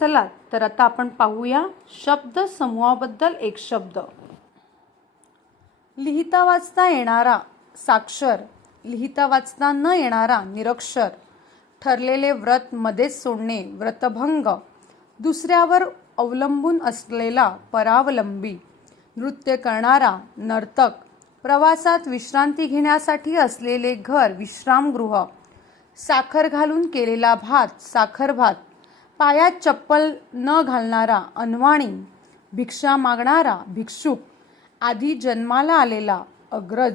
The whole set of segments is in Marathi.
चला तर आता आपण पाहूया शब्द समूहाबद्दल एक शब्द. लिहिता वाचता येणारा साक्षर, लिहिता वाचता न येणारा निरक्षर, ठरलेले व्रत मध्येच सोडणे व्रतभंग, दुसऱ्यावर अवलंबून असलेला परावलंबी, नृत्य करणारा नर्तक, प्रवासात विश्रांती घेण्यासाठी असलेले घर विश्रामगृह, साखर घालून केलेला भात साखर भात, पायात चप्पल न घालणारा अनवाणी, भिक्षा मागणारा भिक्षुक, आधी जन्माला आलेला अग्रज,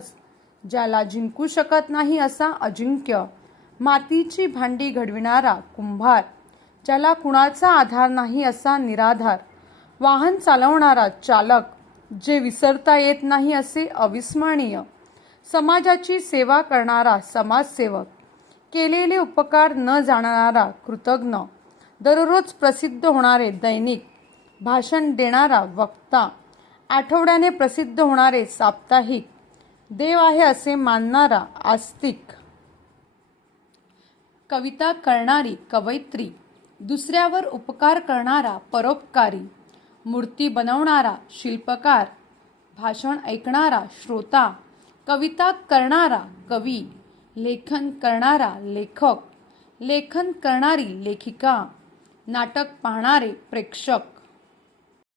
ज्याला जिंकू शकत नाही असा अजिंक्य, मातीची भांडी घडविणारा कुंभार, ज्याला कुणाचा आधार नाही असा निराधार, वाहन चालवणारा चालक, जे विसरता येत नाही असे अविस्मरणीय, समाजाची सेवा करणारा समाजसेवक, केलेले उपकार न जाणणारा कृतज्ञ, दररोज प्रसिद्ध होणारे दैनिक, भाषण देणारा वक्ता, आठवड्याने प्रसिद्ध होणारे साप्ताहिक, देव आहे असे मानणारा आस्तिक, कविता करणारी कवयित्री, दुसऱ्यावर उपकार करणारा परोपकारी, मूर्ती बनवणारा शिल्पकार, भाषण ऐकणारा श्रोता, कविता करणारा कवी, लेखन करणारा लेखक, लेखन करणारी लेखिका, नाटक पाहणारे प्रेक्षक,